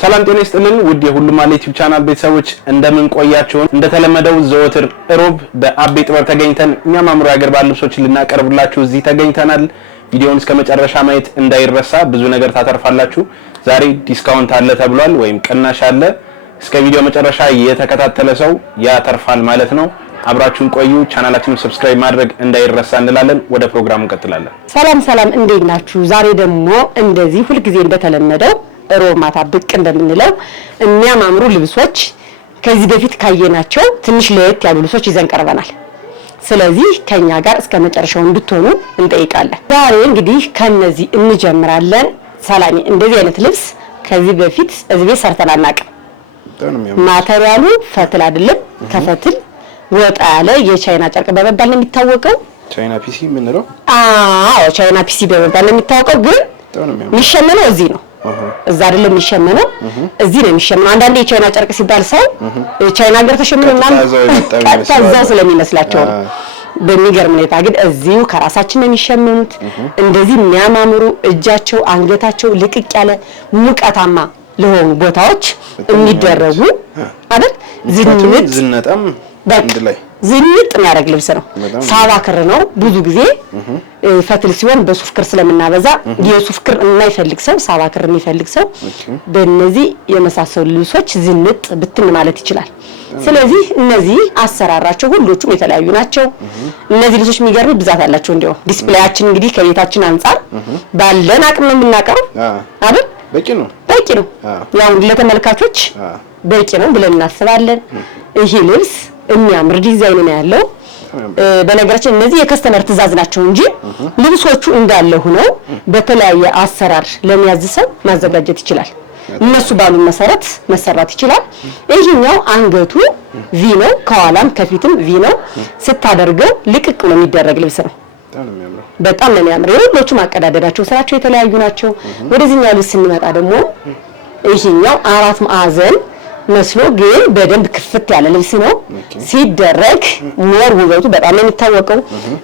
ሰላም ጤና ይስጥልን ውድ የሁሉም አለ ዩቲዩብ ቻናል ቤተሰቦች እንደምን ቆያችሁ? እንደተለመደው ዘወትር ሮብ በአቤ ጥበብ ተገኝተን እኛም አምሮ ያገር ባልብሶችን ልናቀርብላችሁ እዚህ ተገኝተናል። ቪዲዮውን እስከ መጨረሻ ማየት እንዳይረሳ፣ ብዙ ነገር ታተርፋላችሁ። ዛሬ ዲስካውንት አለ ተብሏል ወይም ቅናሽ አለ። እስከ ቪዲዮ መጨረሻ የተከታተለ ሰው ያተርፋል ማለት ነው። አብራችሁን ቆዩ። ቻናላችንን ሰብስክራይብ ማድረግ እንዳይረሳ እንላለን። ወደ ፕሮግራሙ እንቀጥላለን። ሰላም እንዴት ናችሁ? ዛሬ ደግሞ እንደዚህ ሁሉ ጊዜ እንደተለመደው ሮብ ማታ ብቅ እንደምንለው የሚያማምሩ ልብሶች ከዚህ በፊት ካየናቸው ትንሽ ለየት ያሉ ልብሶች ይዘን ቀርበናል። ስለዚህ ከኛ ጋር እስከ መጨረሻው እንድትሆኑ እንጠይቃለን። ዛሬ እንግዲህ ከነዚህ እንጀምራለን። ሰላም እንደዚህ አይነት ልብስ ከዚህ በፊት እዚህ ቤት ሰርተን አናውቅም። ማቴሪያሉ ፈትል አይደለም፣ ከፈትል ወጣ ያለ የቻይና ጨርቅ በመባል ነው የሚታወቀው። ቻይና ፒሲ ምን ነው? ቻይና ፒሲ በመባል ነው የሚታወቀው። ግን የሚሸመነው እዚህ ነው። እዛ አይደለም የሚሸመነው፣ እዚህ ነው የሚሸመነው። አንዳንዴ የቻይና ጨርቅ ሲባል ሰው ቻይና ሀገር ተሸምኖና ታዛው ስለሚመስላቸው በሚገርም ሁኔታ ግን እዚሁ ከራሳችን ነው የሚሸመኑት። እንደዚህ የሚያማምሩ እጃቸው አንገታቸው ልቅቅ ያለ ሙቀታማ ለሆኑ ቦታዎች የሚደረጉ አይደል? ዝነጣም አንድ ላይ ዝንጥ የሚያደርግ ልብስ ነው። ሳባ ክር ነው። ብዙ ጊዜ ፈትል ሲሆን በሱፍ ክር ስለምናበዛ የሱፍ ክር የማይፈልግ ሰው ሳባ ክር የሚፈልግ ሰው በእነዚህ የመሳሰሉ ልብሶች ዝንጥ ብትን ማለት ይችላል። ስለዚህ እነዚህ አሰራራቸው ሁሉም የተለያዩ ናቸው። እነዚህ ልብሶች የሚገርም ብዛት አላቸው። እንደው ዲስፕሌያችን እንግዲህ ከቤታችን አንፃር ባለን አቅም ነው የምናቀርብ አይደል? በቂ ነው። ያው ለተመልካቾች በቂ ነው ብለን እናስባለን። ይሄ ልብስ የሚያምር ዲዛይን ነው ያለው። በነገራችን እነዚህ የከስተመር ትዕዛዝ ናቸው እንጂ ልብሶቹ እንዳለ ሆነው በተለያየ አሰራር ለሚያዝ ሰው ማዘጋጀት ይችላል። እነሱ ባሉ መሰረት መሰራት ይችላል። ይሄኛው አንገቱ ቪ ነው፣ ከኋላም ከፊትም ቪ ነው። ስታደርገው ልቅቅ ነው የሚደረግ ልብስ ነው። በጣም ነው የሚያምር። የሁሎቹ ማቀዳደዳቸው ስራቸው የተለያዩ ናቸው። ወደዚህኛው ልብስ ስንመጣ ደግሞ ይሄኛው አራት ማዕዘን መስሎ ግን በደንብ ክፍት ያለ ልብስ ነው። ሲደረግ ሞር ውበቱ በጣም ነው የሚታወቀው።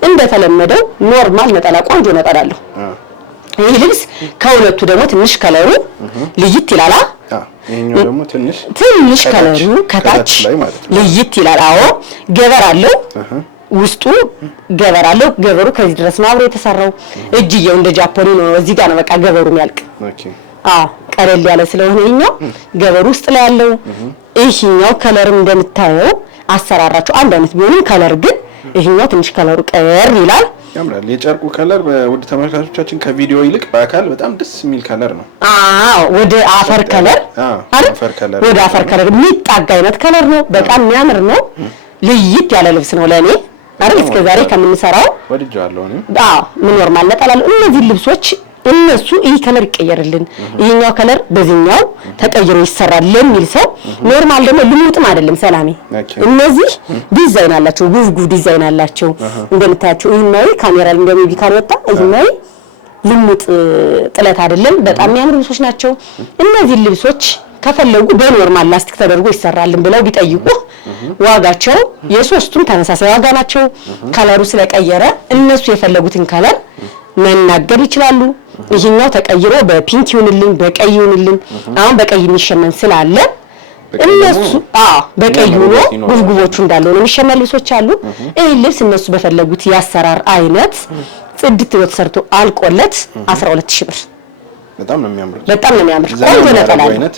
እንደተለመደው ኖርማል ነጠላ ቆንጆ ነጠላ አለው። ይሄ ልብስ ከሁለቱ ደግሞ ትንሽ ከለሩ ልይት ይላል። ይሄኛው ደግሞ ትንሽ ከለሩ ከታች ልይት ይላል። አዎ ገበር አለው። ውስጡ ገበር አለው። ገበሩ ከዚህ ድረስ ነው አብሮ የተሰራው። እጅየው እንደ ጃፓኒ ነው። እዚህ ጋር ነው በቃ ገበሩ የሚያልቅ። ቀለል ያለ ስለሆነ ይሄኛው ገበሩ ውስጥ ላይ ያለው ይሄኛው ከለርም እንደምታየው አሰራራቸው አንድ አይነት ቢሆንም ከለር ግን ይሄኛው ትንሽ ከለሩ ቀየር ይላል። ያምራል። የጨርቁ ከለር ውድ ተመልካቾቻችን ከቪዲዮ ይልቅ በአካል በጣም ደስ የሚል ከለር ነው። ወደ አፈር ከለር ወደ አፈር ከለር የሚጣጋ አይነት ከለር ነው። በጣም የሚያምር ነው። ልይት ያለ ልብስ ነው ለኔ አይደል? እስከዛሬ ከምንሰራው ወድጃለሁ እኔ። ምን ኖርማል ነጠላል እነዚህ ልብሶች እነሱ ይሄ ከለር ይቀየርልን ይሄኛው ከለር በዚህኛው ተቀይሮ ይሰራል ለሚል ሰው ኖርማል ደግሞ ልሙጥም አይደለም ሰላሜ። እነዚህ ዲዛይን አላቸው፣ ጉፍ ዲዛይን አላቸው። እንደምታያቸው ይሄኛው ካሜራ እንደሚቢ ካልወጣ ይሄኛው ልሙጥ ጥለት አይደለም። በጣም የሚያምሩ ልብሶች ናቸው። እነዚህ ልብሶች ከፈለጉ በኖርማል ላስቲክ ተደርጎ ይሰራልን ብለው ቢጠይቁ ዋጋቸው የሶስቱም ተመሳሳይ ዋጋ ናቸው። ከለሩ ስለቀየረ እነሱ የፈለጉትን ከለር መናገር ይችላሉ። ይሄኛው ተቀይሮ በፒንክ ይሁንልን በቀይ ይሁንልን። አሁን በቀይ የሚሸመን ስላለ እነሱ በቀይ ሆኖ ጉብጉቦቹ እንዳለው ነው የሚሸመን ልብሶች አሉ። ይሄ ልብስ እነሱ በፈለጉት ያሰራር አይነት ጽድት ብሎ ተሰርቶ አልቆለት 12000 ብር። በጣም ነው የሚያምር። ቆንጆ ነጠላ አይነት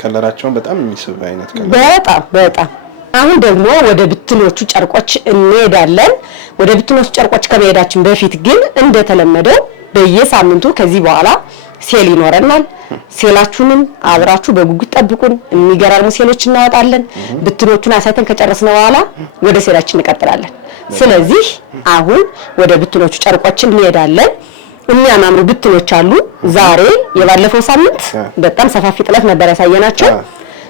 ከለራቸው በጣም የሚስብ አይነት ከለር በጣም አሁን ደግሞ ወደ ብትኖቹ ጨርቆች እንሄዳለን። ወደ ብትኖቹ ጨርቆች ከመሄዳችን በፊት ግን እንደተለመደው በየሳምንቱ ከዚህ በኋላ ሴል ይኖረናል። ሴላችሁንም አብራችሁ በጉጉት ጠብቁን። የሚገራርሙ ሴሎች እናወጣለን። ብትኖቹን አሳይተን ከጨረስን በኋላ ወደ ሴላችን እንቀጥላለን። ስለዚህ አሁን ወደ ብትኖቹ ጨርቆች እንሄዳለን። የሚያማምሩ ብትኖች አሉ። ዛሬ የባለፈው ሳምንት በጣም ሰፋፊ ጥለት ነበር ያሳየናቸው።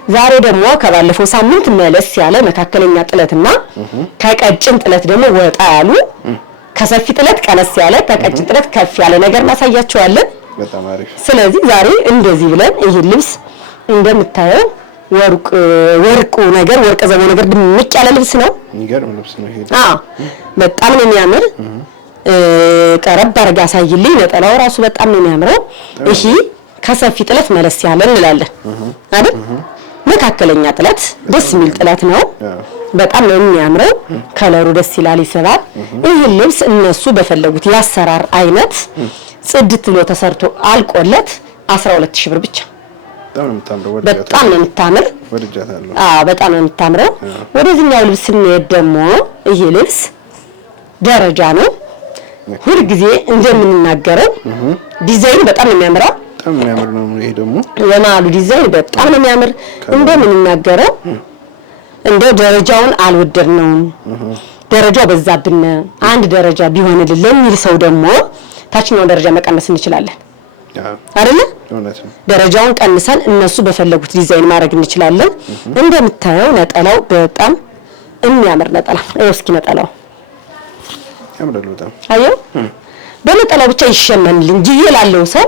ዛሬ ደግሞ ከባለፈው ሳምንት መለስ ያለ መካከለኛ ጥለትና ከቀጭን ጥለት ደግሞ ወጣ ያሉ ከሰፊ ጥለት ቀነስ ያለ ከቀጭን ጥለት ከፍ ያለ ነገር እናሳያቸዋለን። በጣም አሪፍ። ስለዚህ ዛሬ እንደዚህ ብለን ይሄ ልብስ እንደምታየው ወርቁ ነገር ወርቀ ዘቦ ነገር ድምቅ ያለ ልብስ ነው። የሚገርም ልብስ ነው ይሄ። በጣም ነው የሚያምር። ቀረብ አድርጋ ሳይልኝ ነጠላው ራሱ በጣም ነው የሚያምረው። እሺ ከሰፊ ጥለት መለስ ያለ እንላለን አይደል? መካከለኛ ጥለት ደስ የሚል ጥለት ነው። በጣም ነው የሚያምረው። ከለሩ ደስ ይላል፣ ይስባል። ይህ ልብስ እነሱ በፈለጉት ያሰራር አይነት ጽድት ብሎ ተሰርቶ አልቆለት 12000 ብር ብቻ። በጣም ነው የምታምር። በጣም ነው የምታምረው። ወደዚህኛው ልብስ ስንሄድ ደግሞ ይሄ ልብስ ደረጃ ነው። ሁሉ ጊዜ እንደምንናገረው ዲዛይኑ በጣም ነው የሚያምረው። በጣም የሚያምር ነው። ይሄ ደግሞ የማሉ ዲዛይን በጣም ነው የሚያምር። እንደምንናገረው እንደ ደረጃውን አልወደድነውም፣ ደረጃው በዛብን፣ አንድ ደረጃ ቢሆንልን ለሚል ሰው ደግሞ ታችኛውን ደረጃ መቀነስ እንችላለን አይደለ? ደረጃውን ቀንሰን እነሱ በፈለጉት ዲዛይን ማድረግ እንችላለን። እንደምታየው ነጠላው በጣም የሚያምር ነጠላ። እስኪ ነጠላው ያምራል በጣም አየው። በነጠላው ብቻ ይሸመንልኝ ጊዜ ላለው ሰው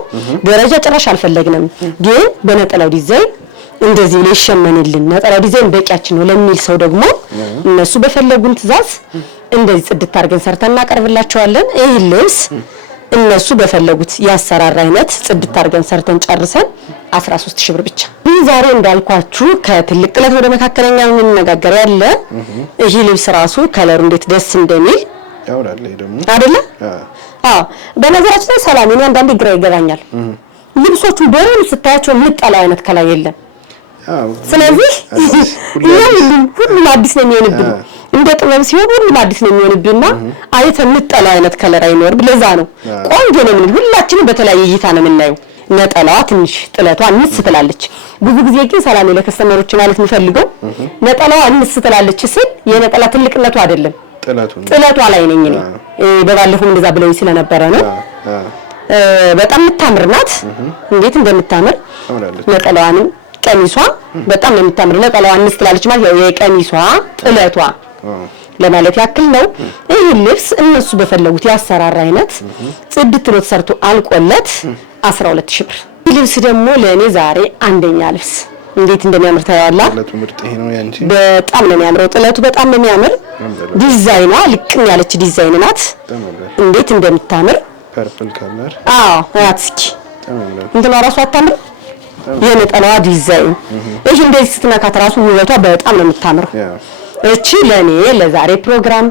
ደረጃ ጭራሽ አልፈለግንም፣ ግን በነጠላው ዲዛይን እንደዚህ ላይ ይሸመንልን፣ ነጠላው ዲዛይን በቂያችን ነው ለሚል ሰው ደግሞ እነሱ በፈለጉን ትዕዛዝ እንደዚህ ጽድት አድርገን ሰርተን እናቀርብላቸዋለን። ይሄ ልብስ እነሱ በፈለጉት ያሰራር አይነት ጽድት አድርገን ሰርተን ጨርሰን 13000 ብር ብቻ። ዛሬ እንዳልኳችሁ ከትልቅ ጥለት ወደ መካከለኛ የምንነጋገር ያለ ይሄ ልብስ ራሱ ከለሩ እንዴት ደስ እንደሚል ያውራል ደግሞ አይደለ? በነገራችን ላይ ሰላም እኔ አንዳንዴ ግራ ይገባኛል። ልብሶቹ በረን ስታያቸው የምጠላው አይነት ከላይ የለም። ስለዚህ ሁሉም አዲስ ነው የሚሆንብን። እንደ ጥበብ ሲሆን ሁሉም አዲስ ነው የሚሆንብንና አይተ የምጠላው አይነት ከለር አይኖርም። ለዛ ነው ቆንጆ ነው ምን ሁላችንም በተለያየ እይታ ነው የምናየው። ነጠላዋ ትንሽ ጥለቷ እንስ ትላለች። ብዙ ጊዜ ግን ሰላም ለከስተመሮች ማለት የሚፈልገው ነጠላዋ እንስ ትላለች ሲል የነጠላ ትልቅነቱ አይደለም ጥለቷ ላይ ነኝ እኔ በባለፈው እንደዛ ብለው ስለነበረ ነው። በጣም የምታምር ናት። እንዴት እንደምታምር ነጠላዋንም ቀሚሷ በጣም ነው የምታምር። ነጠላዋ እንስ ትላለች ማለት ያው የቀሚሷ ጥለቷ ለማለት ያክል ነው። ይሄ ልብስ እነሱ በፈለጉት ያሰራር አይነት ጽድት ብሎ ተሰርቶ አልቆለት 12000 ብር። ይህ ልብስ ደግሞ ለኔ ዛሬ አንደኛ ልብስ እንዴት እንደሚያምር ታያላ። ጥለቱ ምርጥ ይሄ ነው ያንቺ። በጣም ነው የሚያምረው። ጥለቱ በጣም ነው የሚያምር። ዲዛይኗ ልቅም ያለች ዲዛይን ናት። እንዴት እንደምታምር ፐርፕል ከለር። አትስኪ እንትና ራሱ አታምር። የነጠላዋ ዲዛይን እሺ፣ እንደዚህ ስትነካት ራሱ ውበቷ በጣም ነው የምታምረው። እቺ ለኔ ለዛሬ ፕሮግራም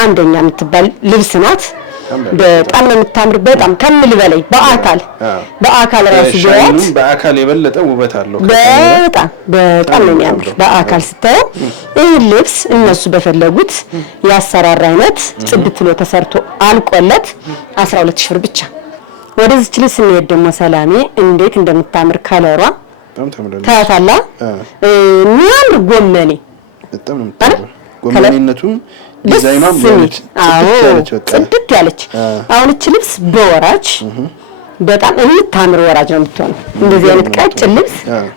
አንደኛ የምትባል ልብስ ናት። በጣም ነው የምታምር። በጣም ከምል በላይ በአካል ራሱ ቢያት በአካል የበለጠ ውበት አለው። በጣም ነው የሚያምር በአካል ስታየው። ይህ ልብስ እነሱ በፈለጉት ያሰራር አይነት ጽድት ብሎ ተሰርቶ አልቆለት 12000 ብር ብቻ። ወደዚህ ልብስ ስንሄድ ደግሞ ሰላሜ እንዴት እንደምታምር ከለሯ ታያታላ። የሚያምር ጎመኔ በጣም ነው የምታምር። ጎመኔነቱም ዲዛይኗም ጽድት ያለች። አሁን እቺ ልብስ በወራጅ በጣም የምታምር ወራጅ ነው የምትሆነው። እንደዚህ አይነት ቀጭን ልብስ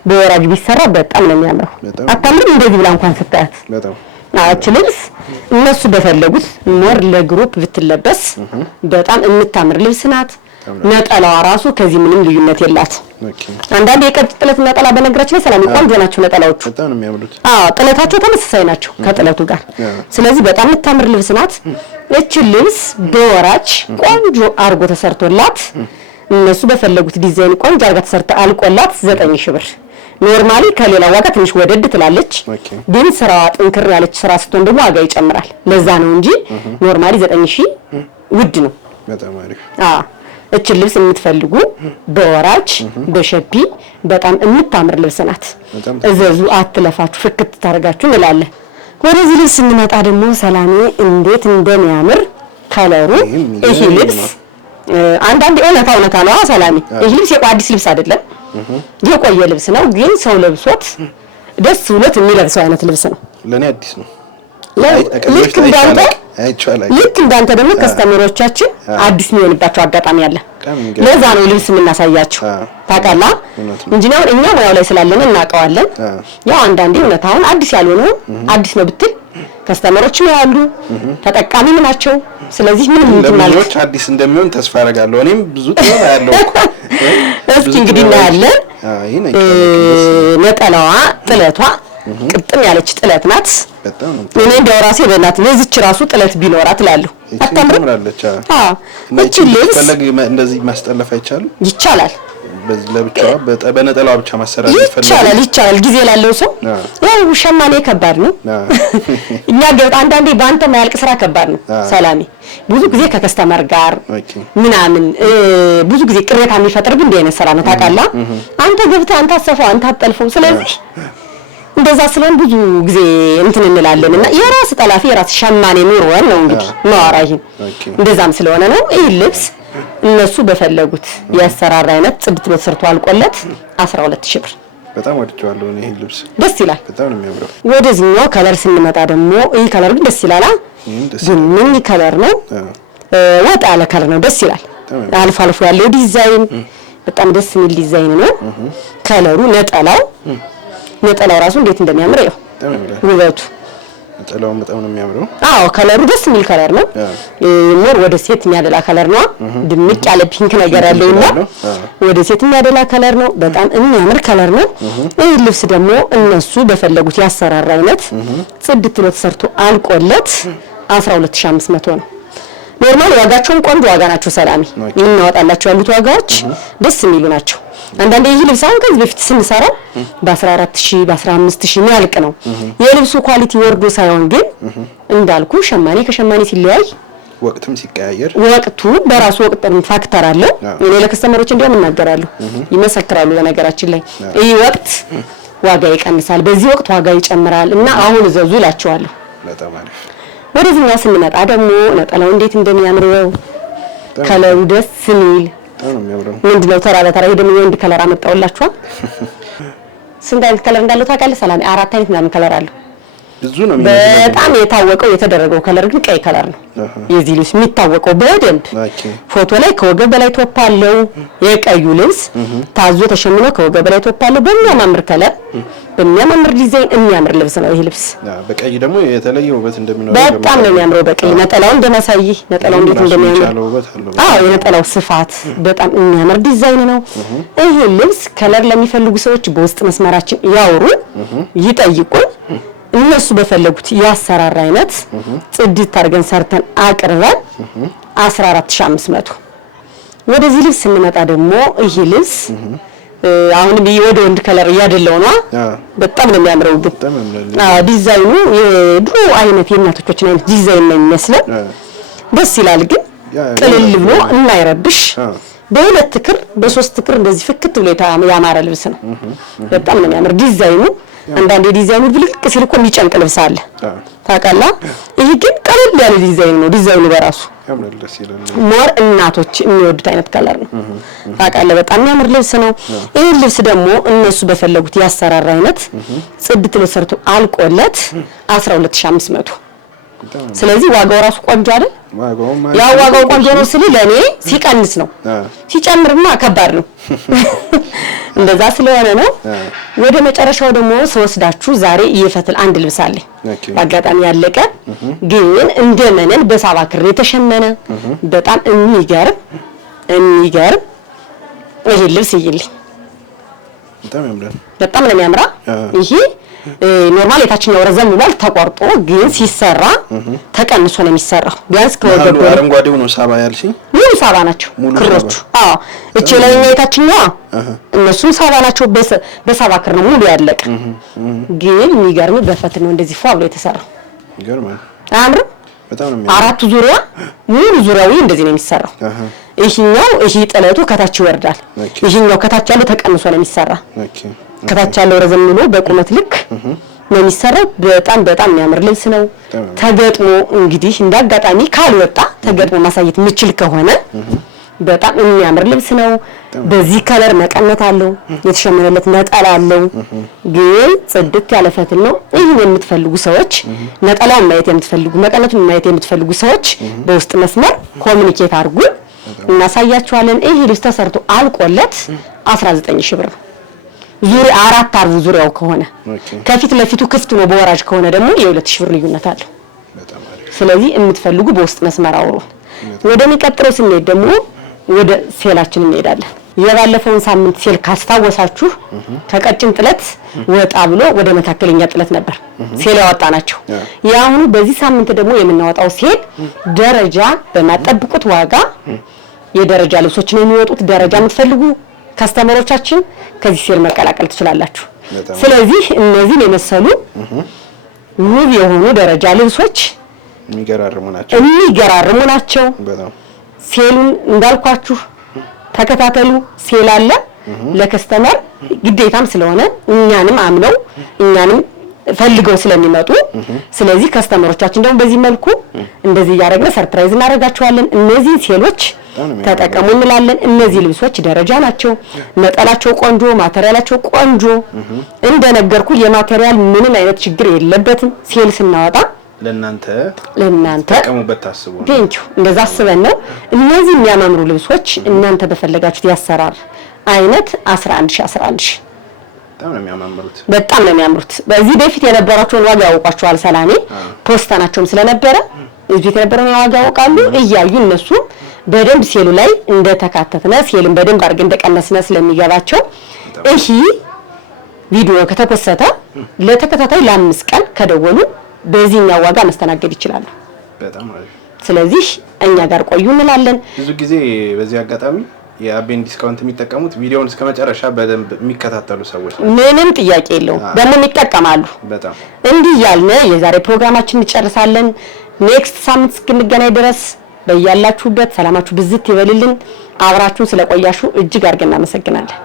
በወራጅ ቢሰራ በጣም ነው የሚያምረው። አታምርም? እንደዚህ ብላ እንኳን ስታያት እቺ ልብስ እነሱ በፈለጉት ሞር ለግሩፕ ብትለበስ በጣም የምታምር ልብስ ናት። ነጠላዋ ራሱ ከዚህ ምንም ልዩነት የላት። አንዳንድ የቀጭን ጥለት ነጠላ በነገራችን ላይ ሰላም ቆንጆ ናቸው ነጠላዎቹ። በጣም ነው የሚያምሩት። ጥለታቸው ተመሳሳይ ናቸው ከጥለቱ ጋር። ስለዚህ በጣም የምታምር ልብስ ናት። እቺ ልብስ በወራጅ ቆንጆ አርጎ ተሰርቶላት እነሱ በፈለጉት ዲዛይን ቆንጆ አርጋ ተሰርታ አልቆላት 9000 ብር። ኖርማሊ ከሌላ ዋጋ ትንሽ ወደድ ትላለች፣ ግን ስራዋ ጥንክር ያለች ስራ ስትሆን ደግሞ ዋጋ ይጨምራል። ለዛ ነው እንጂ ኖርማሊ 9000 ውድ ነው። በጣም አሪፍ። እቺ ልብስ የምትፈልጉ በወራጅ በሸፒ በጣም የምታምር ልብስ ናት። እዘዙ፣ አትለፋችሁ፣ ፍክት ታርጋችሁ እንላለን። ወደዚህ ልብስ ስንመጣ ደግሞ ሰላሜ እንዴት እንደሚያምር ከለሩ። ይሄ ልብስ አንዳንዴ እውነታ ነው ሰላሜ። ይሄ ልብስ አዲስ ልብስ አይደለም፣ የቆየ ልብስ ነው። ግን ሰው ለብሶት ደስ ብሎት የሚለብሰው አይነት ልብስ ነው። ለኔ አዲስ ነው። ልክ እንዳንተ ደግሞ ከስተመሮቻችን አዲስ የሚሆንባቸው አጋጣሚ አለ። ለዛ ነው ልብስ የምናሳያቸው ታውቃለህ እንጂ ነው እኛ ሙያው ላይ ስላለን እናውቀዋለን። ያው አንዳንዴ እውነታውን አዲስ ያልሆነው አዲስ ነው ብትል ከስተመሮችም ያሉ ተጠቃሚም ናቸው። ስለዚህ ምንም እንትናለች አዲስ እንደሚሆን ተስፋ አደርጋለሁ። እኔም ብዙ ጥያቄ ያለው እስኪ እንግዲህ እናያለን። ነጠላዋ ጥለቷ ቅጥም ያለች ጥለት ናት። እኔ እንደው ራሴ በእናት ለዚች ራሱ ጥለት ቢኖራት እላለሁ። አታምርም? እቺ ልብስ እንደዚህ ማስጠለፍ አይቻልም? ይቻላል። ለብቻው በነጠላው ብቻ ማሰራት ይቻላል ጊዜ ላለው ሰው ያው ሸማኔ ከባድ ነው እኛ ገብታ አንዳንዴ ባንተ ማያልቅ ስራ ከባድ ነው ሰላሚ ብዙ ጊዜ ከከስተመር ጋር ምናምን ብዙ ጊዜ ቅሬታ የሚፈጥርብን እንደ አይነት ስራ ነው ታውቃለህ አንተ ገብታ አንተ አሰፋው አንተ አጠልፈው ስለዚህ እንደዛ ስለሆነ ብዙ ጊዜ እንትን እንላለንና የራስ ጠላፊ የራስ ሸማኔ ኑሮ ነው እንግዲህ ማራሂ እንደዛም ስለሆነ ነው ይሄ ልብስ እነሱ በፈለጉት ያሰራራ አይነት ጽድት በሰርቶ አልቆለት 12000 ብር በጣም ወድጄዋለሁ ይሄን ልብስ ደስ ይላል በጣም ነው የሚያምረው ወደዚህኛው ከለር ስንመጣ ደግሞ ይሄ ከለር ግን ደስ ይላል ምን ከለር ነው ወጣ ያለ ከለር ነው ደስ ይላል አልፎ አልፎ ያለው ዲዛይን በጣም ደስ የሚል ዲዛይን ነው ከለሩ ነጠላው ራሱ እንዴት እንደሚያምር ነው ውበቱ ነጠላው በጣም ነው የሚያምረው አዎ ከለሩ ደስ የሚል ከለር ነው ሞር ወደ ሴት የሚያደላ ከለር ነው ድምቅ ያለ ፒንክ ነገር ያለውና ወደ ሴት የሚያደላ ከለር ነው በጣም የሚያምር ከለር ነው ይሄ ልብስ ደግሞ እነሱ በፈለጉት ያሰራራ አይነት ጽድት ብሎ ተሰርቶ አልቆለት 12500 ነው ኖርማል ዋጋቸውን ቆንጆ ዋጋ ናቸው ሰላሚ እናወጣላችሁ ያሉት ዋጋዎች ደስ የሚሉ ናቸው አንዳንዴ ይሄ ልብስ አሁን ከዚህ በፊት ስንሰራው በ14000 በ15000 የሚያልቅ ነው የልብሱ ኳሊቲ ወርዶ ሳይሆን ግን እንዳልኩ ሸማኔ ከሸማኔ ሲለያይ ወቅትም ሲቀያየር ወቅቱ በራሱ ወቅት ፋክተር አለው እኔ ለከስተመሮች እንደውም እናገራለሁ ይመሰክራሉ በነገራችን ላይ ይሄ ወቅት ዋጋ ይቀንሳል በዚህ ወቅት ዋጋ ይጨምራል እና አሁን ዘዙ ይላቸዋለሁ በጣም አሪፍ ወደዚህኛው ስንመጣ ደግሞ ነጠላው እንዴት እንደሚያምረው ከለሩ ደስ የሚል ምንድነው ተራ በተራ ደግሞ የወንድ ከለር አመጣውላችሁ ስንት አይነት ከለር እንዳለው ታውቃለህ ሰላም 4 አይነት ምናምን ከለር አለው ብዙ ነው በጣም የታወቀው የተደረገው ከለር ግን ቀይ ከለር ነው የዚህ ልብስ የሚታወቀው በደንብ ፎቶ ላይ ከወገብ በላይ ቶፕ አለው የቀዩ ልብስ ታዞ ተሸምኖ ከወገብ በላይ ቶፕ አለው በሚያማምር ከለር በሚያማምር ዲዛይን የሚያምር ልብስ ነው ይሄ ልብስ በቀይ ደግሞ የተለየ ውበት እንደሚኖረው በጣም ነው የሚያምረው በቀይ ነጠላው እንደማሳይ ነጠላው እንዴት እንደሚያምር የነጠላው ስፋት በጣም የሚያምር ዲዛይን ነው ይሄ ልብስ ከለር ለሚፈልጉ ሰዎች በውስጥ መስመራችን ያወሩ ይጠይቁን እነሱ በፈለጉት ያሰራራ አይነት ጽድት አድርገን ሰርተን አቅርበን 14500 ወደዚህ ልብስ ስንመጣ ደግሞ ይሄ ልብስ አሁንም ወደ ወንድ ከለር ያደለው ነው በጣም ነው የሚያምረው ዲዛይኑ የድሮ አይነት የእናቶቻችን አይነት ዲዛይን ነው የሚመስለው ደስ ይላል ግን ቅልል ብሎ እናይረብሽ በሁለት ክር በሶስት ክር እንደዚህ ፍክት ብሎ ያማረ ልብስ ነው በጣም ነው የሚያምር ዲዛይኑ አንዳንዴ ዲዛይኑ ብልቅ ሲል እኮ የሚጨንቅ ልብስ አለ ታውቃለህ ይሄ ግን ቀለል ያለ ዲዛይን ነው ዲዛይኑ በራሱ ሞር እናቶች የሚወዱት አይነት ከለር ነው ታውቃለህ በጣም የሚያምር ልብስ ነው ይሄ ልብስ ደግሞ እነሱ በፈለጉት ያሰራራ አይነት ጽድት ብሎ ሰርቶ አልቆለት 12500 ስለዚህ ዋጋው ራሱ ቆንጆ አይደል ዋጋው ቆንጆ ነው ስለ ለኔ ሲቀንስ ነው ሲጨምርማ ከባድ ነው እንደዛ ስለሆነ ነው ወደ መጨረሻው ደግሞ ሰወስዳችሁ ዛሬ የፈትል አንድ ልብስ አለ ባጋጣሚ ያለቀ ግን እንደመነን በሳባ ክር የተሸመነ በጣም የሚገርም ይሄ ልብስ ይልኝ በጣም ነው የሚያምራ ይሄ ኖርማል የታችኛው ረዘም ብሏል ተቆርጦ ግን ሲሰራ ተቀንሶ ነው የሚሰራው ቢያንስ ከወገብ አረንጓዴው ነው ሳባ ያልሽኝ ሙሉ ሳባ ናቸው ክሮቹ እቺ ላይኛ የታችኛው እነሱም ሳባ ናቸው በሳባ ክር ነው ሙሉ ያለቀ ግን የሚገርም በፈትል ነው እንደዚህ ፏ ብሎ የተሰራው ይገርማል አምር በጣም ነው አራቱ ዙሪያ ሙሉ ዙሪያው እንደዚህ ነው የሚሰራው ይሄ ጥለቱ ከታች ይወርዳል ይሄኛው ከታች ያለው ተቀንሶ ነው የሚሰራ ከታች ያለው ረዘም ብሎ በቁመት ልክ ነው የሚሰራው በጣም የሚያምር ልብስ ነው ተገጥሞ እንግዲህ እንዳጋጣሚ ካልወጣ ተገጥሞ ማሳየት ምችል ከሆነ በጣም የሚያምር ልብስ ነው በዚህ ከለር መቀነት አለው የተሸመነለት ነጠላ አለው ግን ጽድት ያለ ፈትል ነው ይሄን የምትፈልጉ ሰዎች ነጠላውን ማየት የምትፈልጉ መቀነቱን ማየት የምትፈልጉ ሰዎች በውስጥ መስመር ኮሙኒኬት አድርጉ እናሳያችኋለን ይሄ ልብስ ተሰርቶ አልቆለት 19000 ብር ነው ዙሪያ አራት አርቡ ዙሪያው ከሆነ ከፊት ለፊቱ ክፍት ነው በወራጅ ከሆነ ደግሞ የ2000 ብር ልዩነት አለው ስለዚህ የምትፈልጉ በውስጥ መስመር አውሩ ወደሚቀጥለው ስንሄድ ደግሞ ወደ ሴላችን እንሄዳለን የባለፈውን ሳምንት ሴል ካስታወሳችሁ ከቀጭን ጥለት ወጣ ብሎ ወደ መካከለኛ ጥለት ነበር ሴል ያወጣናቸው ያሁኑ በዚህ ሳምንት ደግሞ የምናወጣው ሴል ደረጃ በማጠብቁት ዋጋ የደረጃ ልብሶች ነው የሚወጡት ደረጃ የምትፈልጉ ከስተመሮቻችን ከዚህ ሴል መቀላቀል ትችላላችሁ። ስለዚህ እነዚህን የመሰሉ ውብ የሆኑ ደረጃ ልብሶች የሚገራርሙ ናቸው። ሴሉን እንዳልኳችሁ ተከታተሉ። ሴል አለ ለከስተመር ግዴታም ስለሆነ እኛንም አምነው እኛንም ፈልገው ስለሚመጡ ስለዚህ ከስተመሮቻችን ደግሞ በዚህ መልኩ እንደዚህ ያደረግን ሰርፕራይዝ እናደርጋቸዋለን። እነዚህ ሴሎች ተጠቀሙ እንላለን። እነዚህ ልብሶች ደረጃ ናቸው። ነጠላቸው ቆንጆ፣ ማቴሪያላቸው ቆንጆ። እንደነገርኩ የማቴሪያል ምንም አይነት ችግር የለበትም። ሴል ስናወጣ ለእናንተ ተጠቀሙበት ታስቡ ነው። ቴንኪው እንደዛ አስበን ነው። እነዚህ የሚያማምሩ ልብሶች እናንተ በፈለጋችሁት ያሰራር አይነት 11 በጣም ነው የሚያምሩት። በዚህ በፊት የነበራቸውን ዋጋ ያውቋቸዋል። ሰላሜ ፖስታናቸውም ስለነበረ እዚህ ቤት የነበረውን ዋጋ ያውቃሉ። እያዩ እነሱ በደንብ ሴሉ ላይ እንደተካተተና ሴልን በደንብ አድርገን እንደቀነስነ ስለሚገባቸው እሺ ቪዲዮ ከተፖሰተ ለተከታታይ ለ5 ቀን ከደወሉ በዚህኛው ዋጋ መስተናገድ ይችላሉ። በጣም አሪፍ። ስለዚህ እኛ ጋር ቆዩ እንላለን። ብዙ ጊዜ በዚህ አጋጣሚ የአቤን ዲስካውንት የሚጠቀሙት ቪዲዮውን እስከመጨረሻ በደንብ የሚከታተሉ ሰዎች ናቸው። ምንም ጥያቄ የለውም። ደግሞ ይጠቀማሉ። በጣም እንዲህ ያልን የዛሬ ፕሮግራማችን እንጨርሳለን። ኔክስት ሳምንት እስክንገናኝ ድረስ በያላችሁበት ሰላማችሁ ብዝት ይበልልን። አብራችሁን ስለቆያችሁ እጅግ አድርገን እናመሰግናለን።